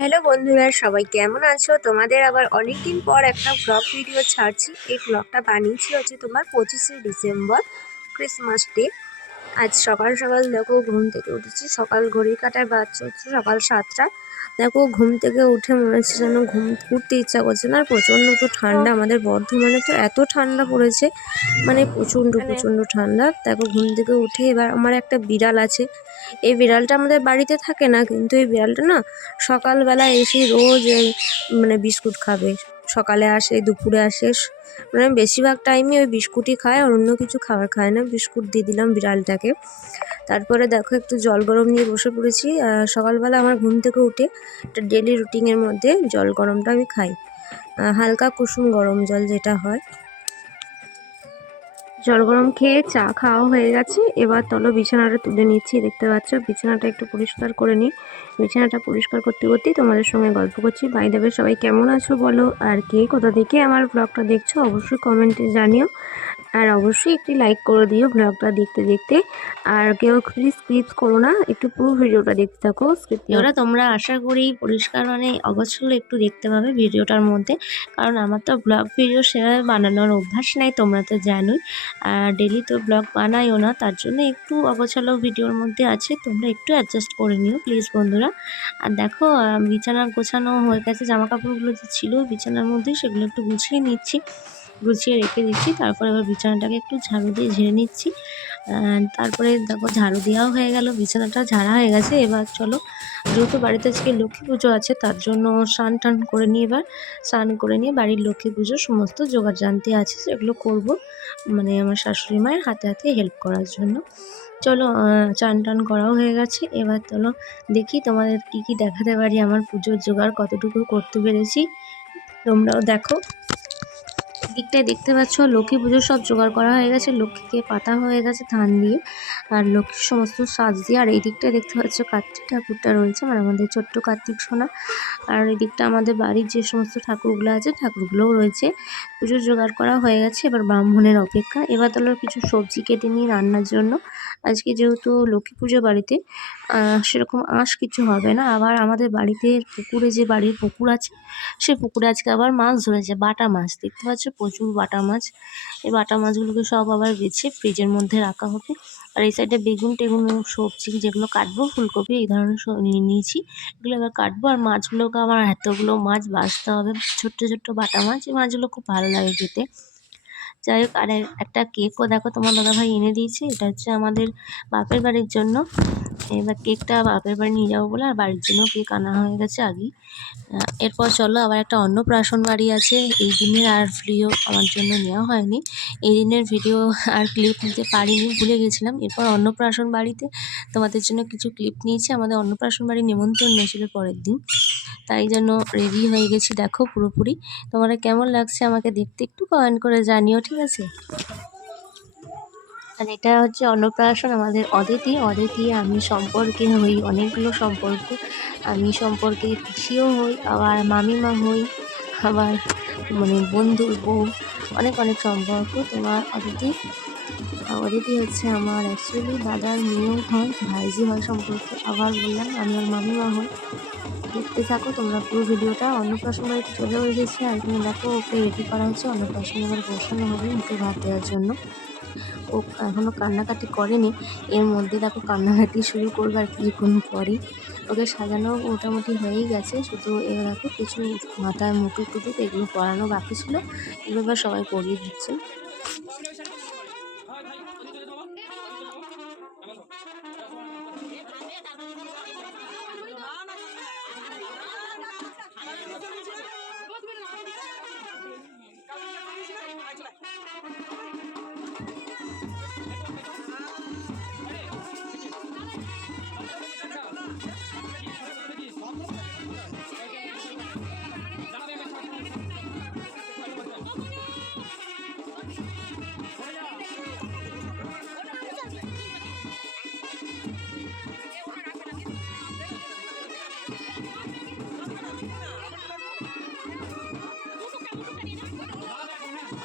Hello বন্ধুরা, সবাই কেমন আছো? তোমাদের আবার অনেকদিন পর একটা ব্লগ ভিডিও ছাড়ছি। এই ব্লগটা বানিয়েছি হচ্ছে তোমার পঁচিশে ডিসেম্বর ক্রিসমাস ডে আজ সকাল সকাল দেখো ঘুম থেকে উঠেছি। সকাল ঘড়ি কাটায় বাচ্চা হচ্ছে সকাল সাতটা। দেখো ঘুম থেকে উঠে মনে হচ্ছে যেন ঘুম উঠতে ইচ্ছা করছে না আর প্রচণ্ড তো ঠান্ডা। আমাদের বর্ধমানে তো এত ঠান্ডা পড়েছে মানে প্রচণ্ড প্রচণ্ড ঠান্ডা। দেখো ঘুম থেকে উঠে এবার আমার একটা বিড়াল আছে। এই বিড়ালটা আমাদের বাড়িতে থাকে না কিন্তু এই বিড়ালটা না সকালবেলা এসে রোজ এই মানে বিস্কুট খাবে। সকালে আসে, দুপুরে আসে। মানে বেশিরভাগ টাইমই ওই বিস্কুটই খায়, আর অন্য কিছু খাবার খায় না। বিস্কুট দিয়ে দিলাম বিড়ালটাকে। তারপরে দেখো একটু জল গরম নিয়ে বসে পড়েছি। সকালবেলা আমার ঘুম থেকে উঠে একটা ডেলি রুটিনের মধ্যে জল গরমটা আমি খাই। হালকা কুসুম গরম জল যেটা হয়। জল গরম খেয়ে চা খাওয়া হয়ে গেছে। এবার তলো বিছানাটা তুলে নিচ্ছি, দেখতে পাচ্ছ? বিছানাটা একটু পরিষ্কার করে নিই। বিছানাটা পরিষ্কার করতে করতেই তোমাদের সঙ্গে গল্প করছি। বাই দেবে সবাই কেমন আছো বলো? আর কে কোথা থেকে আমার ব্লগটা দেখছ, অবশ্যই কমেন্টে জানিও। আর অবশ্যই একটি লাইক করে দিও ব্লগটা দেখতে দেখতে। আর কেউ প্লিজ স্ক্রিপ্ট করো না, একটু পুরো ভিডিওটা দেখতে থাকো স্ক্রিপ্ট ওরা তোমরা আশা করি পরিষ্কার মানে অগোছল একটু দেখতে পাবে ভিডিওটার মধ্যে, কারণ আমার তো ব্লগ ভিডিও সেভাবে বানানোর অভ্যাস নাই, তোমরা তো জানোই। আর ডেলি তো ব্লগ বানাইও না, তার জন্য একটু অগোছালো ভিডিওর মধ্যে আছে, তোমরা একটু অ্যাডজাস্ট করে নিও প্লিজ বন্ধুরা। আর দেখো বিছানা গোছানো হয়ে গেছে জামা কাপড়গুলো যে ছিল বিছানার মধ্যে সেগুলো একটু গুছিয়ে নিচ্ছি। গুছিয়ে রেখে দিচ্ছি। তারপরে এবার বিছানাটাকে একটু ঝাড়ু দিয়ে ঝেড়ে নিচ্ছি। তারপরে দেখো ঝাড়ু দেওয়াও হয়ে গেল, বিছানাটা ঝাড়া হয়ে গেছে। এবার চলো, যেহেতু বাড়িতে আজকে লক্ষ্মী পুজো আছে, তার জন্য স্নান টান করে নিয়ে এবার স্নান করে নিয়ে বাড়ির লক্ষ্মী পুজোর সমস্ত জোগাড় জানতে আছে, সেগুলো করব মানে আমার শাশুড়ি মায়ের হাতে হাতে হেল্প করার জন্য। চলো চান টান করাও হয়ে গেছে। এবার চলো দেখি তোমাদের কি কি দেখাতে পারি। আমার পুজোর জোগাড় কতটুকু করতে পেরেছি। তোমরাও দেখো। দিকটায় দেখতে পাচ্ছ, লক্ষ্মী পুজোর সব জোগাড় করা হয়ে গেছে, লক্ষ্মীকে পাতা হয়ে গেছে ধান দিয়ে, আর লক্ষ্মীর সমস্ত সাজ দিয়ে, আর এই দিকটায় দেখতে পাচ্ছ কার্তিক ঠাকুরটা রয়েছে মানে আমাদের ছোট্ট কার্তিক সোনা, আর এই দিকটা আমাদের বাড়ির যে সমস্ত ঠাকুরগুলো আছে, ঠাকুরগুলোও রয়েছে। পুজোর জোগাড় করা হয়ে গেছে, এবার ব্রাহ্মণের অপেক্ষা, এবার তাহলে কিছু সবজি কেটে নিয়ে রান্নার জন্য আজকে যেহেতু লক্ষ্মী পুজো বাড়িতে সেরকম আঁশ কিছু হবে না। আবার আমাদের বাড়িতে পুকুরে যে বাড়ির পুকুর আছে, সে পুকুরে আজকে আবার মাছ ধরেছে, বাটা মাছ। দেখতে পাচ্ছ, প্রচুর বাটা মাছ। এই বাটা মাছগুলোকে সব আবার বেছে ফ্রিজের মধ্যে রাখা হবে। আর এই সাইডে বেগুন টেগুন সবজি যেগুলো কাটবো, ফুলকপি এই ধরনের নিয়ে নিয়েছি। এগুলো আবার কাটবো আর মাছগুলোকে আমার এতগুলো মাছ বাছতে হবে। ছোট্ট ছোট্ট বাটা মাছ, এই মাছগুলো খুব ভালো লাগে খেতে। যাই হোক, আর একটা কেকও দেখো তোমার দাদাভাই এনে দিয়েছে। এটা হচ্ছে আমাদের বাপের বাড়ির জন্য। এবার কেকটা বাপের বাড়ি নিয়ে যাব বলে, আর বাড়ির জন্য কেক আনা হয়ে গেছে আগেই। এরপর চলো আবার একটা অন্নপ্রাশন বাড়ি আছে, এই দিনের আর ভিডিও আমার জন্য নেওয়া হয়নি। এই দিনের ভিডিও আর ক্লিপ নিতে পারিনি, ভুলে গেছিলাম। এরপর অন্নপ্রাশন বাড়িতে তোমাদের জন্য কিছু ক্লিপ নিয়েছি, আমাদের অন্নপ্রাশন বাড়ি নেমন্তন্ন ছিল পরের দিন। তাই জন্য রেডি হয়ে গেছি, দেখো পুরোপুরি। তোমরা কেমন লাগছে আমাকে দেখতে একটু কমেন্ট করে জানিও, ঠিক আছে? আর এটা হচ্ছে অন্নপ্রাশন আমাদের অদিতি। অদিতি, আমি সম্পর্কে হই, অনেকগুলো সম্পর্ক। আমি সম্পর্কে পিসিও হই, আবার মামিমা হই, আবার মানে বন্ধুর বউ। অনেক অনেক সম্পর্ক। তোমার অদিতি? অদিতি হচ্ছে আমার অ্যাকচুয়ালি দাদার মেয়েও হয়, ভাইজি হয় সম্পর্কে। আবার বললাম, আমি ওর মামিমা হই। দেখতে থাকো, তোমরা পুরো ভিডিওটা। অন্নপ্রাশন বাড়িতে চলেও এসেছে। আর এখানে দেখো, ওকে রেডি করা হচ্ছে অন্নপ্রাশন এবার বসানো হবে মুখে ভাত দেওয়ার জন্য। ও এখনও কান্নাকাটি করেনি। এর মধ্যে দেখো, কান্নাকাটি শুরু করবে আর কিছুক্ষণ পরে ওকে সাজানো মোটামুটি হয়েই গেছে। শুধু এবার দেখো, কিছু মাথায় মুকুট টুকুট এগুলো পরানো বাকি ছিল। এগুলো সবাই পরিয়ে দিচ্ছে।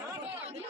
দিয়ে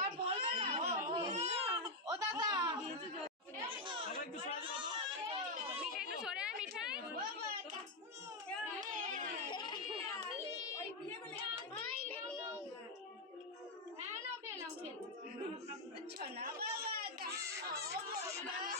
আর বলবে না ও দাদা মিঠাই একটু সরে আয় মিঠাই খেলাম খেলাম